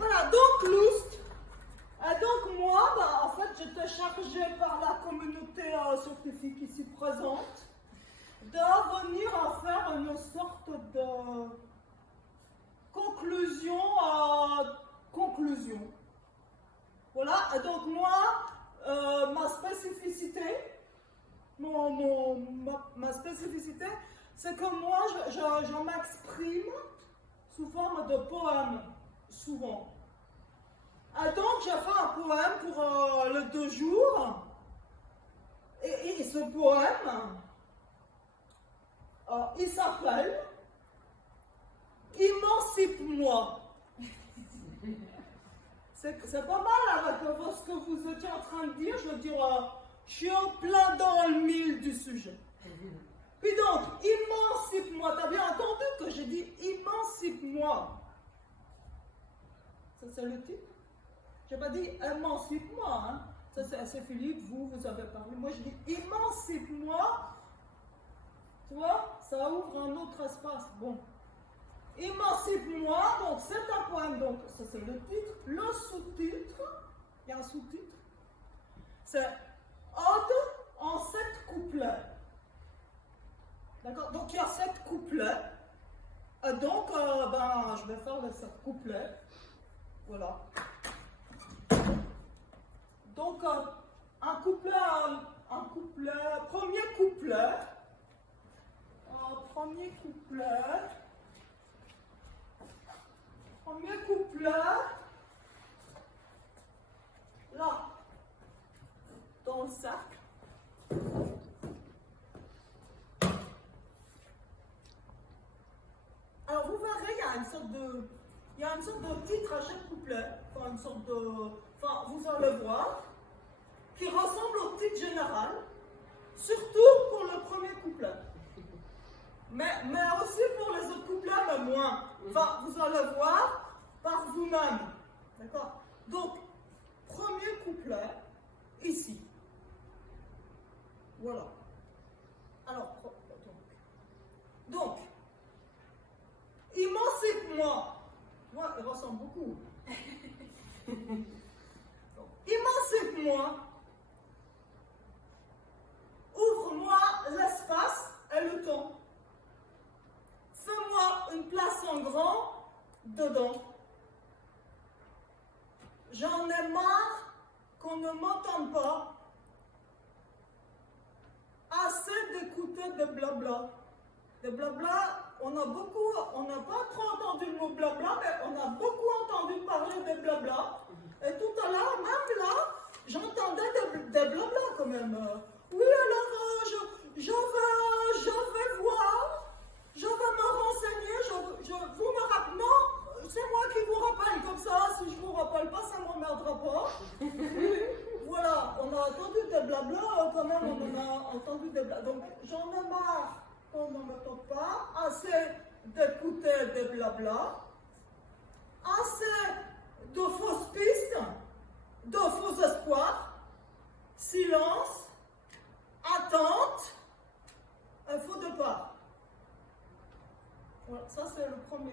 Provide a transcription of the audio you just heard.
Voilà, donc Lust. Donc moi, en fait, j'étais chargée par la communauté scientifique ici présente de venir à faire une sorte de conclusion. Voilà, et donc moi, ma spécificité, ma spécificité, c'est que moi, je m'exprime sous forme de poème, souvent. Et donc, j'ai fait un poème pour les 2 jours. Et ce poème, il s'appelle Émancipe-moi. C'est pas mal avec ce que vous étiez en train de dire. Je veux dire, je suis en plein dans le mille du sujet. Puis donc, émancipe-moi. T'as bien entendu que j'ai dit émancipe-moi. Ça, c'est le titre. Je n'ai pas dit émancipe-moi. Hein. Ça, c'est Philippe, vous avez parlé. Moi, je dis émancipe-moi. Tu vois, ça ouvre un autre espace. Bon. Émancipe-moi, donc c'est un poème, donc ça c'est le titre. Le sous-titre, il y a un sous-titre, c'est Ode en 7 couplets. D'accord? Donc il y a 7 couplets. Et donc, je vais faire les 7 couplets. Voilà. Donc, un couplet, premier couplet. Premier couplet, là, dans le cercle. Alors vous verrez, il y a une sorte de titre à chaque couplet, vous allez voir, qui ressemble au titre général, surtout pour le premier couplet. Mais aussi pour les autres couplets, mais moins. Enfin, vous allez voir par vous-même. D'accord? Donc, premier couplet, ici. Voilà. Alors, donc, émancipe-moi. Moi, il ressemble beaucoup. Émancipe-moi. Ouvre-moi l'espace et le temps. Fais-moi une place en grand dedans. J'en ai marre qu'on ne m'entende pas. Assez d'écouter des blabla. Des blabla, on n'a pas trop entendu le mot blabla, mais on a beaucoup entendu parler des blabla. Et tout à l'heure, même là, j'entendais des blabla quand même. Oui, alors je vais voir. Je vais me renseigner, vous me rappelez, non, c'est moi qui vous rappelle comme ça, si je vous rappelle pas, ça ne m'emmerdera pas. Voilà, on a entendu des blabla, quand même, on a entendu des blabla. Donc, j'en ai marre qu'on ne m'entende pas, assez d'écouter des blabla, assez de fausses pistes, de faux espoirs, silence, attente, faux départ. Voilà, ça c'est le premier